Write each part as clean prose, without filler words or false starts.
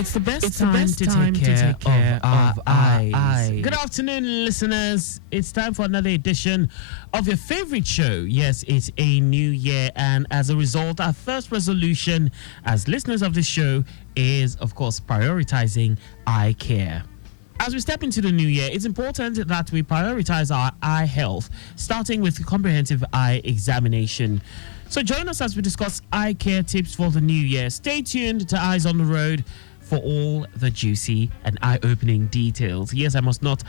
It's the best time to take care of our eyes. Good afternoon, listeners. It's time for another edition of your favorite show. Yes, it's a new year, and as a result, our first resolution as listeners of this show is, of course, prioritizing eye care. As we step into the new year, it's important that we prioritize our eye health, starting with comprehensive eye examination. So join us as we discuss eye care tips for the new year. Stay tuned to Eyes on the Road for all the juicy and eye-opening details. Yes, I must not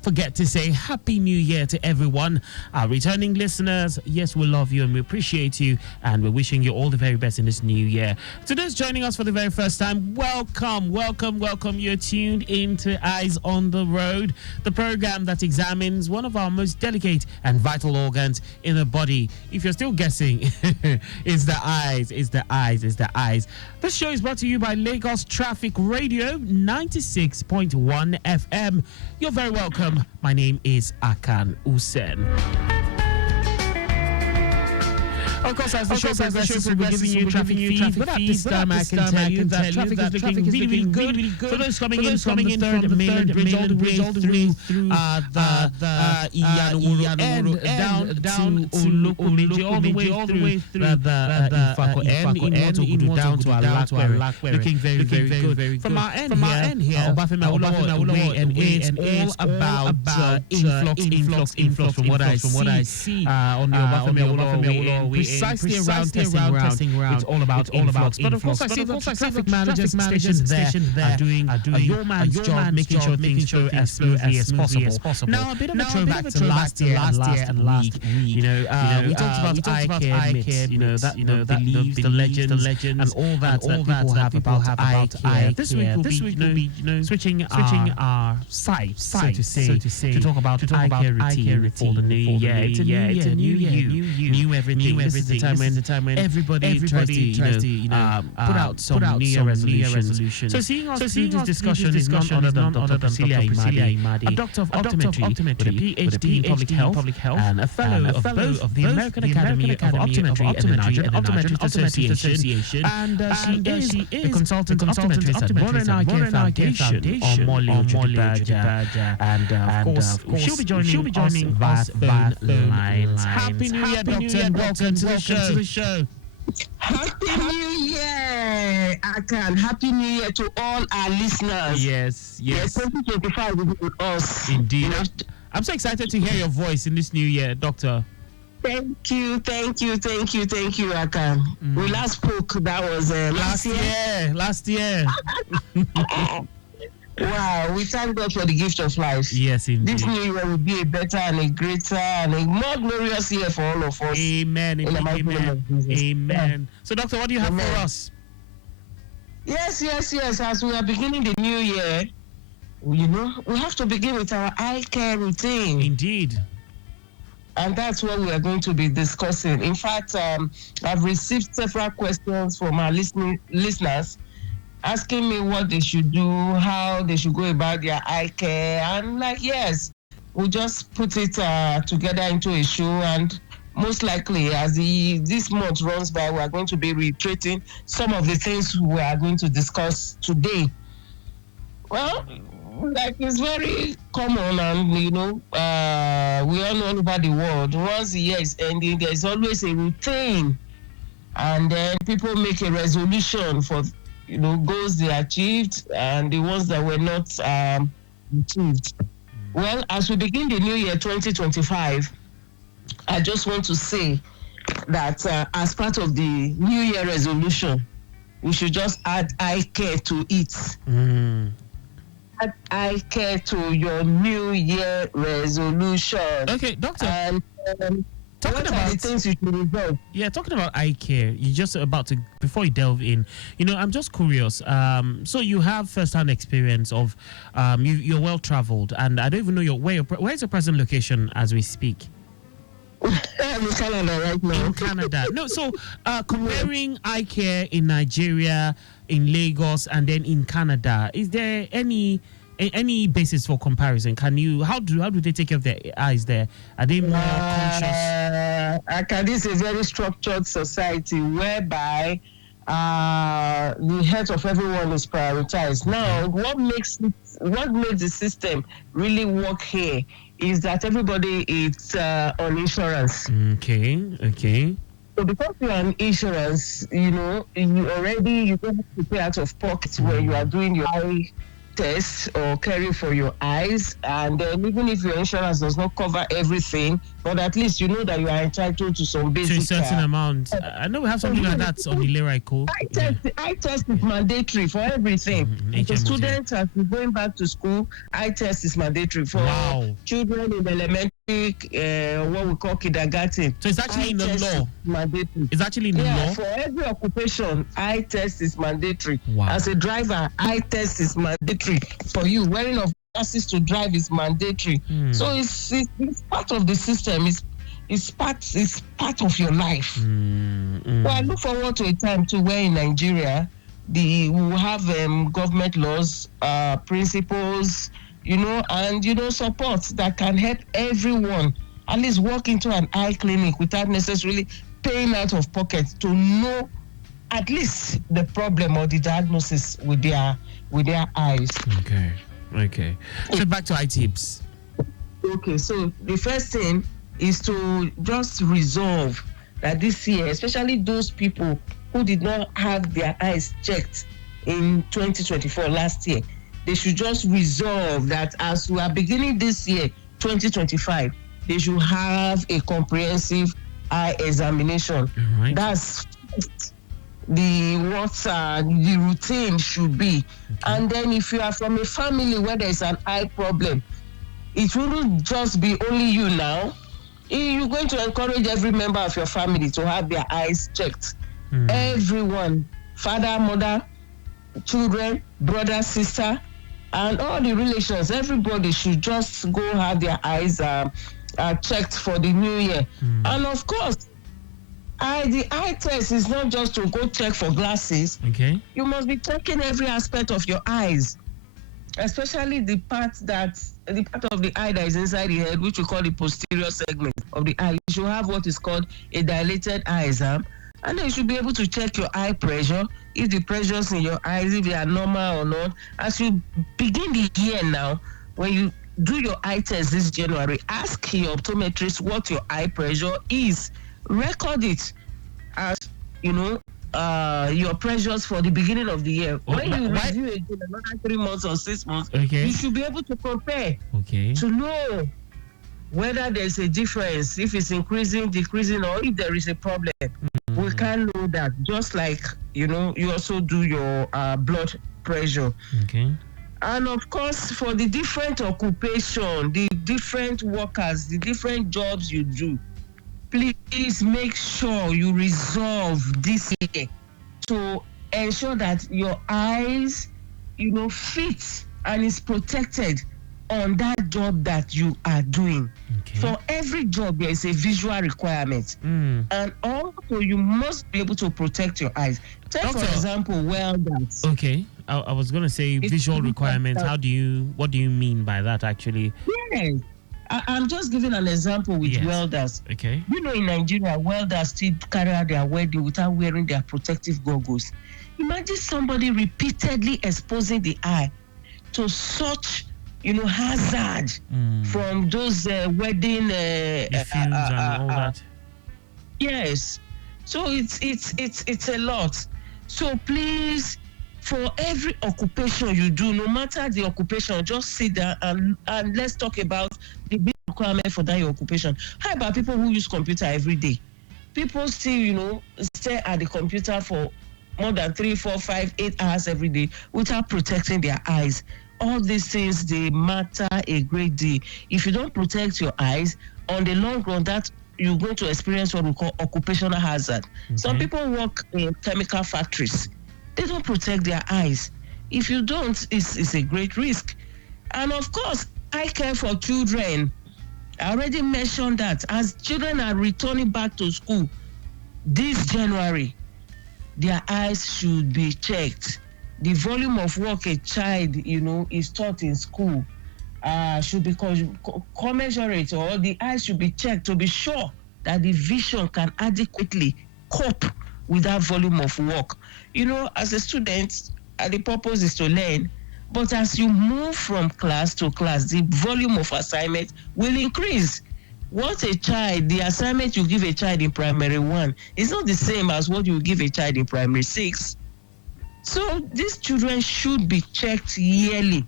forget to say Happy New Year to everyone. Our returning listeners, yes, we love you and we appreciate you, and we're wishing you all the very best in this new year. To those joining us for the very first time, welcome. You're tuned into Eyes on the Road, the program that examines one of our most delicate and vital organs in the body. If you're still guessing, it's the eyes. This show is brought to you by Lagos Traffic Radio 96.1 FM. You're very welcome. My name is Akan Usen. Of course, as the show progresses, we'll be giving you traffic feed. But at this time, I can tell you that traffic is looking really good. For those coming in from the third mainland bridge all the way through the Iyanoworo end down to Olokomeji, all the way through the Ifako end, down to Alakwere. Looking very good. From our end here, Obafemi Awolowo, and it's all about influx from what I see on the Obafemi Awolowo way. Precisely around testing round. It's all about influx. But of course, I see the traffic managers there are doing a yeoman's job, making sure things go as smoothly as possible. Now, a bit of a throwback to last year and last week. We talked about eye care myths, the beliefs, the legends, and all that people have about eye care. This week we'll be switching our sights, so to say, to talk about eye care routine for the new year. It's a new year, new everything. This is the time when everybody tries to put out some New Year resolutions. So seeing us through this discussion is none other than Dr. Priscilia Imade, a doctor of optometry with a PhD in public health and a fellow of the American Academy of Optometry and the Nigerian Optometrists Association. And she is a consultant optometrist at Modern Eye Care Foundation on Mole. And of course, she'll be joining us via phone lines. Happy New Year, Doctor, and welcome to the show. Happy New Year, Akan. Happy New Year to all our listeners. Yes. 2025 is with us. Indeed. I'm so excited to hear your voice in this new year, Doctor. Thank you, Akan. We last spoke, that was last year. Wow, we thank God for the gift of life. Yes, indeed. This new year will be a better and a greater and a more glorious year for all of us. Amen. So, Doctor, what do you have for us? Yes. As we are beginning the new year, we have to begin with our eye care routine. Indeed. And that's what we are going to be discussing. In fact, I've received several questions from our listeners asking me what they should do, how they should go about their eye care. And yes, we'll just put it together into a show. And most likely, as this month runs by, we are going to be reiterating some of the things we are going to discuss today. Well, it's very common, and we all know all over the world. Once the year is ending, there's always a routine. And then people make a resolution for goals they achieved and the ones that were not achieved. Well, as we begin the new year 2025, I just want to say that as part of the new year resolution, we should just add eye care to it. Add eye care to your new year resolution. Okay, Doctor. And what are the things you should resolve? Yeah, talking about eye care, you're just about to, before you delve in, I'm just curious. So you have first-hand experience of, you're well-traveled, and I don't even know where's your present location as we speak? I'm in Canada right now. In Canada. No, so comparing eye care in Nigeria, in Lagos, and then in Canada, is there any basis for comparison? How do they take care of their eyes there? Are they more conscious? This is a very structured society whereby the health of everyone is prioritized. Now, what makes the system really work here is that everybody is on insurance. Okay. So because you're on insurance, you don't have to pay out of pocket when you are doing your eye test or caring for your eyes. And then even if your insurance does not cover everything, but at least you know that you are entitled to some basic To a certain amount. I know we have something like that on the Lera Eco. Eye test is mandatory for everything. For students as we're going back to school, eye test is mandatory for children in elementary, what we call kindergarten. So it's actually in the law. Mandatory. It's actually in the law. For every occupation, eye test is mandatory. Wow. As a driver, eye test is mandatory for you. Wearing of glasses to drive is mandatory. So it's part of the system. It's part of your life. Well, I look forward to a time too where in Nigeria we will have government laws, principles, and support that can help everyone at least walk into an eye clinic without necessarily paying out of pocket to know at least the problem or the diagnosis with their eyes. Okay. So back to eye tips. Okay, so the first thing is to just resolve that this year, especially those people who did not have their eyes checked in 2024 last year, they should just resolve that as we are beginning this year, 2025, they should have a comprehensive eye examination. Right. That's the routine should be. Okay. And then if you are from a family where there's an eye problem, it wouldn't just be only you now. You're going to encourage every member of your family to have their eyes checked. Everyone, father, mother, children, brother, sister, and all the relations, everybody should just go have their eyes checked for the new year. And of course, the eye test is not just to go check for glasses. Okay. You must be checking every aspect of your eyes, especially the part of the eye that is inside the head, which we call the posterior segment of the eye. You should have what is called a dilated eye exam, and then you should be able to check your eye pressure, if the pressures in your eyes, if they are normal or not. As you begin the year now, when you do your eye test this January, ask your optometrist what your eye pressure is. Record it as your pressures for the beginning of the year. When you review it in another 3 months or 6 months, you should be able to compare to know whether there's a difference, if it's increasing, decreasing, or if there is a problem. We can know that, just like you also do your blood pressure. And of course, for the different occupation, the different workers, the different jobs you do, please make sure you resolve this year to ensure that your eyes, fit and is protected on that job that you are doing. For every job, there is a visual requirement. And also, you must be able to protect your eyes. Take, for example, welders. Okay. I was going to say visual requirements. What do you mean by that, actually? Yes. I'm just giving an example with welders. Okay. In Nigeria, welders still carry out their welding without wearing their protective goggles. Imagine somebody repeatedly exposing the eye to such, hazard from those welding the fumes and all that. Yes. So it's a lot. So please, for every occupation you do, no matter the occupation, just sit down and let's talk about the big requirement for that your occupation. How about people who use computer every day? People still, stay at the computer for more than 3, 4, 5, 8 hours every day without protecting their eyes. All these things, they matter a great deal. If you don't protect your eyes, on the long run, that you're going to experience what we call occupational hazard. Some people work in chemical factories. They don't protect their eyes. If you don't, it's a great risk. And of course, eye care for children. I already mentioned that. As children are returning back to school this January, their eyes should be checked. The volume of work a child, is taught in school should be commensurate, or the eyes should be checked to be sure that the vision can adequately cope with that volume of work. As a student, the purpose is to learn. But as you move from class to class, the volume of assignment will increase. The assignment you give a child in primary 1 is not the same as what you give a child in primary 6. So these children should be checked yearly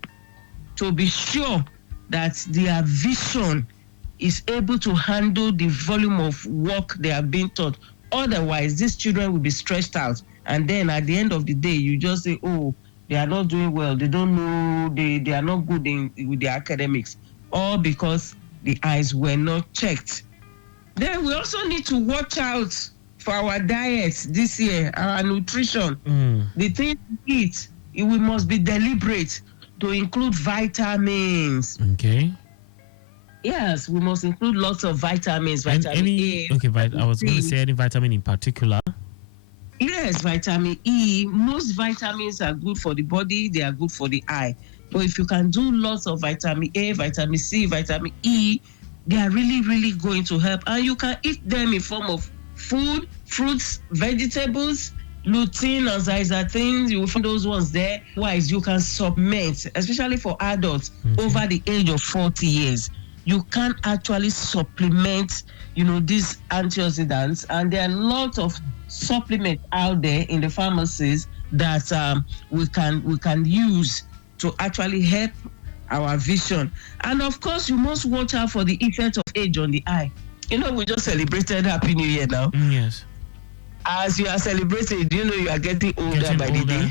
to be sure that their vision is able to handle the volume of work they are being taught. Otherwise, these children will be stretched out. And then at the end of the day, you just say, oh, they are not doing well. They don't know, they are not good with their academics. All because the eyes were not checked. Then we also need to watch out for our diet this year, our nutrition. The things we eat, we must be deliberate to include vitamins. Okay. Yes, we must include lots of vitamins. Vitamin A. Okay, I was going to say any vitamin in particular. Yes, vitamin E. Most vitamins are good for the body. They are good for the eye. But if you can do lots of vitamin A, vitamin C, vitamin E, they are really, really going to help. And you can eat them in form of food, fruits, vegetables, lutein and zeaxanthin. You will find those ones there. Otherwise, you can supplement, especially for adults over the age of 40 years. You can actually supplement, these antioxidants, and there are lots of supplements out there in the pharmacies that we can use to actually help our vision. And of course, you must watch out for the effect of age on the eye. We just celebrated Happy New Year now. Yes. As you are celebrating, you are getting older by the day.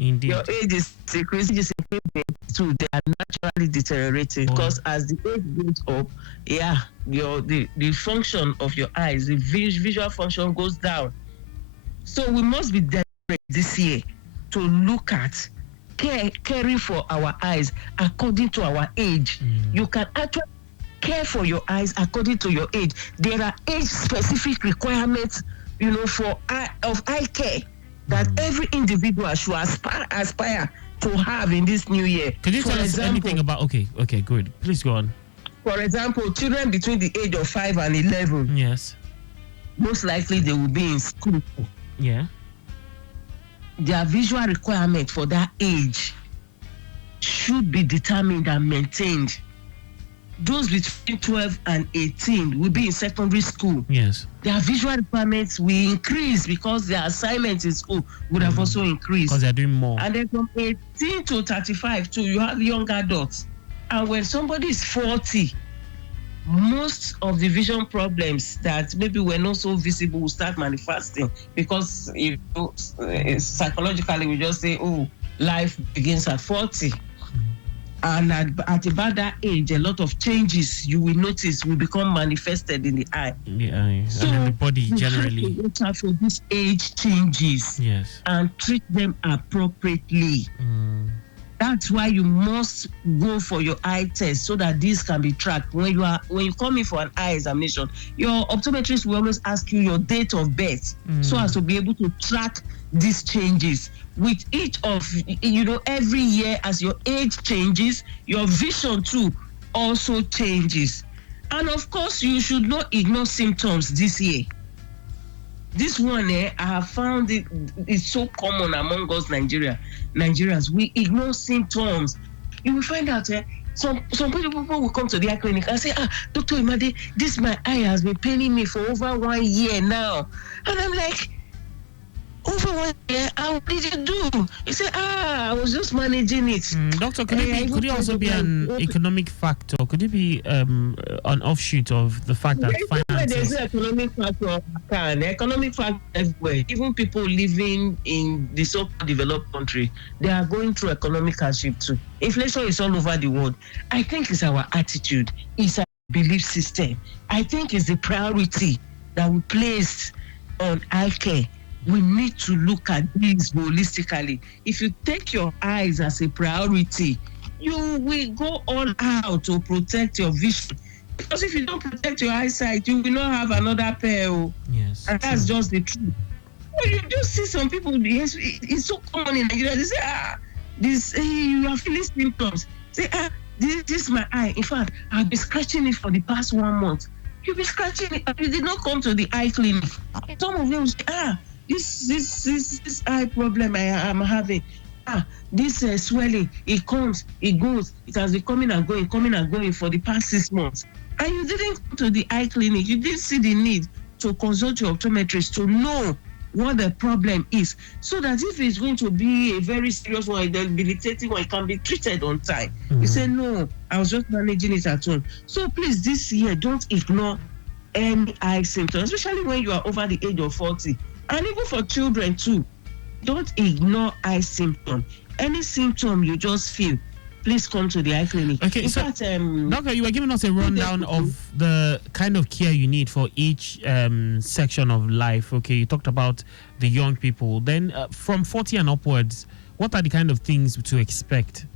Indeed. Your age is increasing too. They are naturally deteriorating because as the age goes up, the function of your eyes, the visual function goes down. So we must be deliberate this year to look at caring for our eyes according to our age. You can actually care for your eyes according to your age. There are age-specific requirements, for eye care that every individual should aspire to have in this new year. Can you tell us anything about? Okay, good. Please go on. For example, children between the age of 5 and 11. Yes. Most likely they will be in school. Yeah. Their visual requirement for that age should be determined and maintained. Those between 12 and 18 will be in secondary school. Yes. Their visual requirements will increase because their assignments in school would have also increased. Because they're doing more. And then from 18 to 35 too, you have young adults. And when somebody is 40, most of the vision problems that maybe were not so visible will start manifesting because psychologically we just say, oh, life begins at 40. And at about that age, a lot of changes you will notice will become manifested in the eye. So and in the body generally. You have to watch out for these age changes. Yes. And treat them appropriately. That's why you must go for your eye test so that this can be tracked. When you come in for an eye examination, your optometrist will always ask you your date of birth so as to be able to track these changes. With each of, every year as your age changes, your vision too also changes. And of course, you should not ignore symptoms this year. This one, I have found it's so common among us Nigerians. We ignore symptoms. You will find out some people will come to the eye clinic and say, Dr. Imade, my eye has been paining me for over 1 year now. And I'm like, over 1 year, what did you do? You say, I was just managing it. Doctor, could it also be an economic factor? Could it be an offshoot of the fact that finances? There's an economic factor. The economic factor everywhere. Even people living in the so-called developed country, they are going through economic hardship too. Inflation is all over the world. I think it's our attitude. It's our belief system. I think it's the priority that we placed on eye care. We need to look at things holistically. If you take your eyes as a priority, you will go all out to protect your vision. Because if you don't protect your eyesight, you will not have another pair. Yes. And that's just the truth. Well, you just see some people, it's so common in Nigeria. They say, you are feeling symptoms. Say, this is my eye. In fact, I've been scratching it for the past 1 month. You've been scratching it. You did not come to the eye clinic. Some of them say, this eye problem I am having. This swelling, it comes, it goes, it has been coming and going for the past 6 months. And you didn't go to the eye clinic. You didn't see the need to consult your optometrist to know what the problem is, so that if it's going to be a very serious one, a debilitating one, it can be treated on time. You say, no, I was just managing it at home. So please, this year, don't ignore any eye symptoms, especially when you are over the age of 40. And even for children too, don't ignore eye symptom. Any symptom you just feel, please come to the eye clinic. Okay, in so fact, Doctor, you were giving us a rundown of the kind of care you need for each section of life. Okay, you talked about the young people. Then from 40 and upwards, what are the kind of things to expect?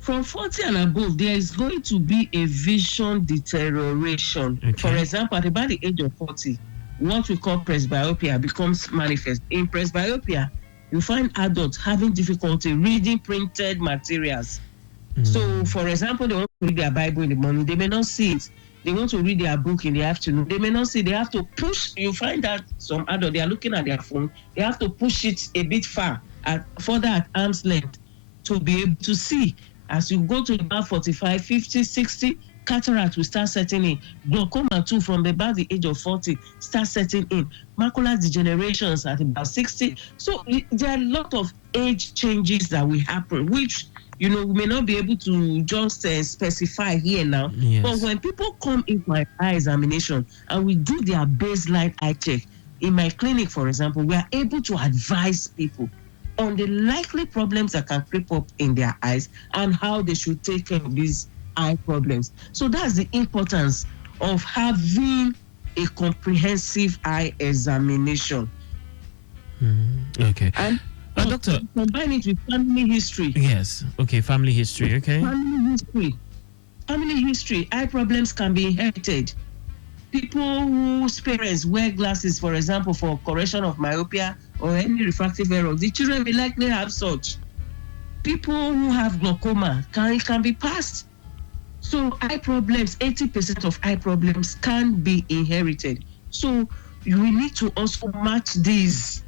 From 40 and above, there is going to be a vision deterioration. Okay. For example, at about the age of 40, what we call presbyopia becomes manifest. In presbyopia, you find adults having difficulty reading printed materials. So, for example, they want to read their Bible in the morning, they may not see it. They want to read their book in the afternoon, they may not see. They have to push. You find that some adults, they are looking at their phone, they have to push it a bit further at arm's length to be able to see. As you go to about 45, 50, 60, cataract will start setting in. Glaucoma too, from about the age of 40, start setting in. Macular degenerations at about 60. So there are a lot of age changes that will happen, which, we may not be able to just specify here now. Yes. But when people come in my eye examination and we do their baseline eye check, in my clinic, for example, we are able to advise people on the likely problems that can creep up in their eyes and how they should take care of these eye problems. So that's the importance of having a comprehensive eye examination. Okay. And Doctor, combine it with family history. Yes. Okay. Family history. Okay. Family history. Eye problems can be inherited. People whose parents wear glasses, for example, for correction of myopia or any refractive error, the children will likely have such. People who have glaucoma can be passed. So eye problems, 80% of eye problems can be inherited. So we need to also match these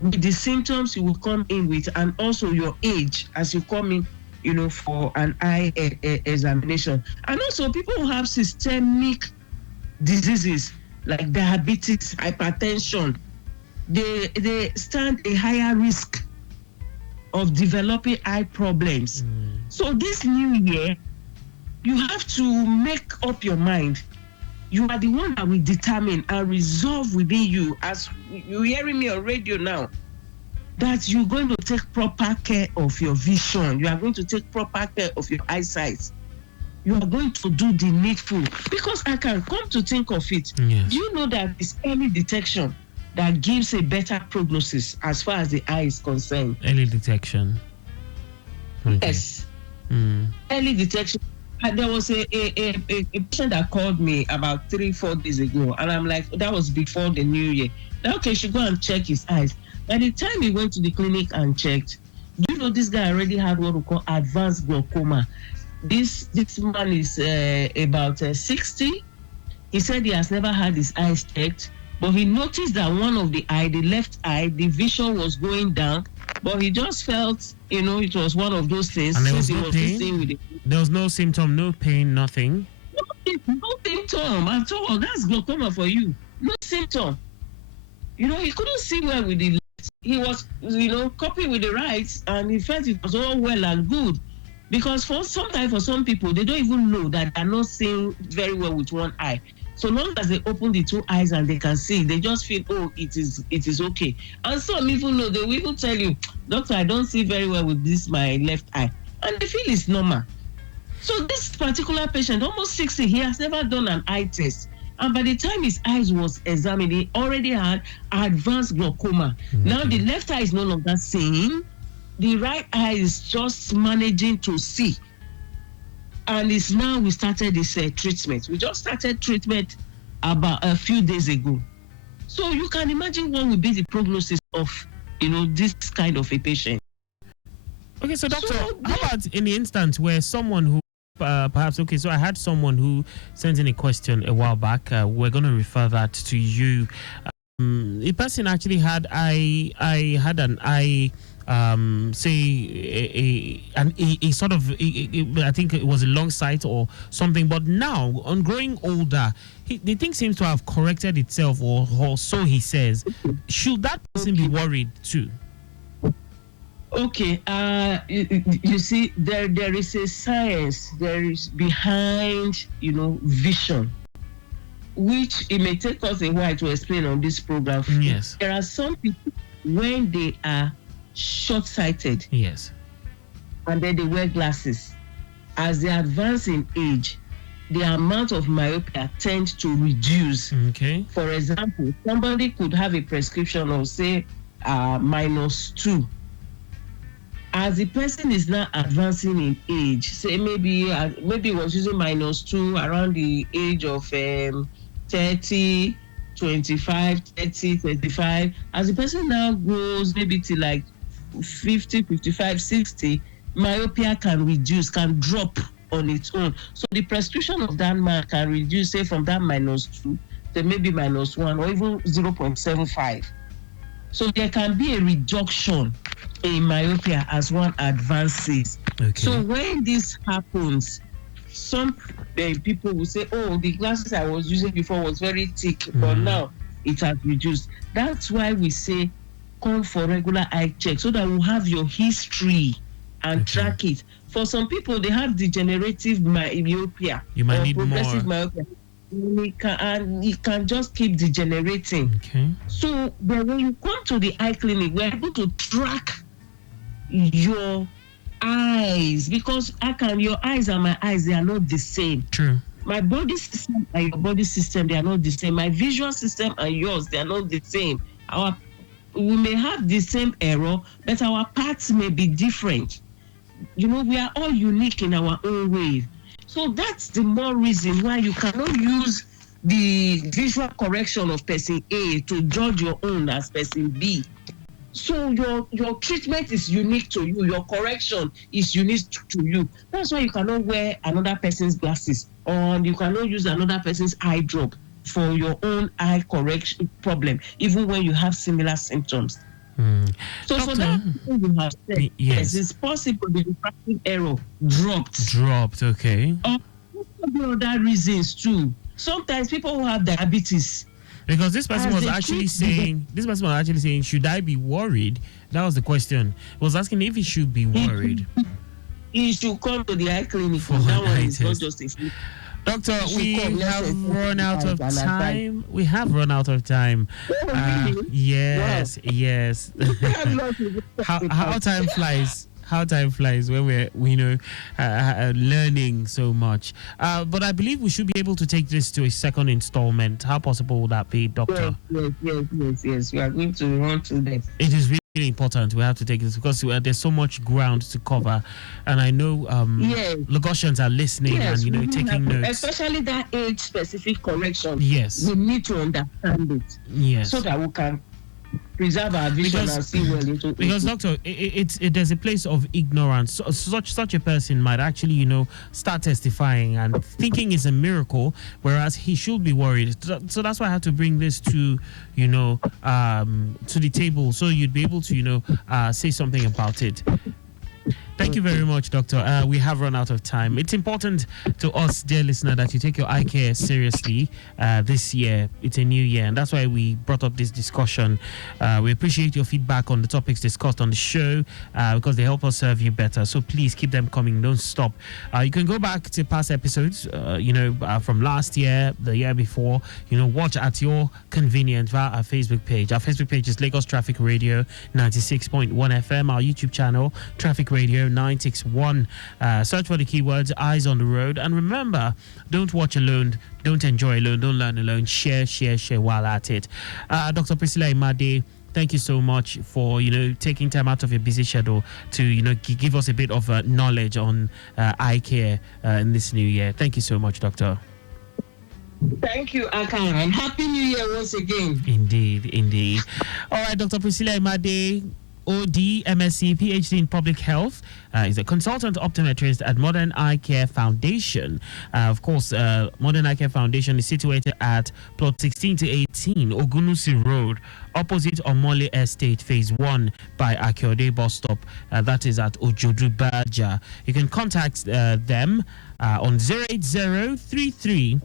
with the symptoms you will come in with, and also your age as you come in, for an eye examination. And also people who have systemic diseases like diabetes, hypertension, they stand a higher risk of developing eye problems. So this new year, you have to make up your mind. You are the one that will determine and resolve within you, as you're hearing me on radio now, that you're going to take proper care of your vision. You are going to take proper care of your eyesight. You are going to do the needful. Because I can come to think of it. Yes. Do you know that it's early detection that gives a better prognosis as far as the eye is concerned? Early detection. Okay. Yes. Early detection. There was a patient that called me about 3-4 days ago, and I'm like, that was before the new year. Now, okay, she go and check his eyes. By the time he went to the clinic and checked, this guy already had what we call advanced glaucoma. This man is about 60. He said he has never had his eyes checked, but he noticed that one of the eye, the left eye, the vision was going down, but he just felt, it was one of those things. And there was no pain? There was no symptom, no pain, nothing? No symptom at all. That's glaucoma for you. No symptom. He couldn't see well with the left. He was, copying with the right, and he felt it was all well and good. Because for some people, they don't even know that they're not seeing very well with one eye. So long as they open the two eyes and they can see, they just feel, it is okay. And some even know, they will even tell you, doctor, I don't see very well with this, my left eye. And they feel it's normal. So this particular patient, almost 60, he has never done an eye test. And by the time his eyes was examined, he already had advanced glaucoma. Now the left eye is no longer seeing. The right eye is just managing to see. And it's now we started this treatment. We just started treatment about a few days ago. So you can imagine what will be the prognosis of, this kind of a patient. Okay, so doctor, how about in the instance where someone who perhaps, so I had someone who sent in a question a while back. We're going to refer that to you a person actually had I had an eye say a sort of I think it was a long sight or something, but now on growing older the thing seems to have corrected itself, or so he says. Should that person be worried too? Okay, you see, there is a science, there is behind, vision, which it may take us a while to explain on this program. Yes. There are some people, when they are short-sighted, yes, and then they wear glasses, as they advance in age, the amount of myopia tends to reduce. Okay. For example, somebody could have a prescription of, say, -2. As the person is now advancing in age, say maybe was using -2 around the age of 30, 25, 30, 35. As the person now grows maybe to like 50, 55, 60, myopia can reduce, can drop on its own. So the prescription of that man can reduce, say, from that -2 to maybe -1 or even 0.75. So there can be a reduction in myopia as one advances. Okay. So when this happens, some people will say, oh, the glasses I was using before was very thick, but now it has reduced. That's why we say come for regular eye check, so that we'll have your history and track it. For some people, they have degenerative myopia. You might need progressive more. myopia. It can just keep degenerating. Okay. So when you come to the eye clinic, we're able to track your eyes, because your eyes and my eyes, they are not the same. True. My body system and your body system, they are not the same. My visual system and yours, they are not the same. We may have the same error, but our paths may be different. We are all unique in our own way. So that's the more reason why you cannot use the visual correction of person A to judge your own as person B. So your treatment is unique to you. Your correction is unique to you. That's why you cannot wear another person's glasses, or you cannot use another person's eye drop for your own eye correction problem, even when you have similar symptoms. So Doctor, for that, you have said, yes, it's possible the refractive error dropped. Okay. Or other reasons too. Sometimes people who have diabetes. Because this person was actually saying, should I be worried? That was the question. He was asking if he should be worried. He should come to the eye clinic for that one. Is not just a Doctor, we have run out of time. We have run out of time. Yes, wow. Yes. How time flies. How time flies when we're learning so much. But I believe we should be able to take this to a second installment. How possible would that be, Doctor? Yes. We are going to run through that. It is really important. We have to take this because there's so much ground to cover, and I know Lagosians are listening and taking notes. Especially that age-specific correction. Yes, we need to understand it. Yes, so that we can preserve our vision and see well into. Because Doctor, there's a place of ignorance. Such a person might actually start testifying and thinking it's a miracle, whereas he should be worried. So that's why I had to bring this to the table, so you'd be able to say something about it. Thank you very much, Doctor. We have run out of time. It's important to us, dear listener, that you take your eye care seriously this year. It's a new year, and that's why we brought up this discussion. We appreciate your feedback on the topics discussed on the show because they help us serve you better. So please keep them coming. Don't stop. You can go back to past episodes, from last year, the year before. Watch at your convenience via our Facebook page. Our Facebook page is Lagos Traffic Radio 96.1 FM. Our YouTube channel, Traffic Radio 961. Search for the keywords Eyes on the Road, and remember, don't watch alone, don't enjoy alone, don't learn alone. Share while at it. Dr. Priscilia Imade, thank you so much for taking time out of your busy schedule to give us a bit of knowledge on eye care in this new year. Thank you so much, Doctor. Thank you, Akan, and Happy New Year once again. Indeed. All right, Dr. Priscilia Imade, OD, MSc, PhD in Public Health. He's a consultant optometrist at Modern Eye Care Foundation. Of course, Modern Eye Care Foundation is situated at plot 16 to 18, Ogunusi Road, opposite Omole Estate, Phase 1 by Akyode bus stop. That is at Ojodu Baja. You can contact them on 08033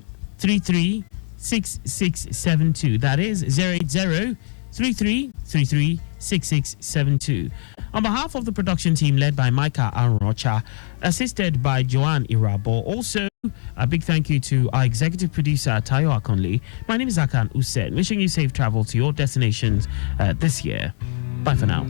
6672. That is 08033336672. On behalf of the production team led by Micah Arocha, assisted by Joanne Irabo, also a big thank you to our executive producer Tayo Akonli. My name is Akan Usen, wishing you safe travel to your destinations this year. Bye for now.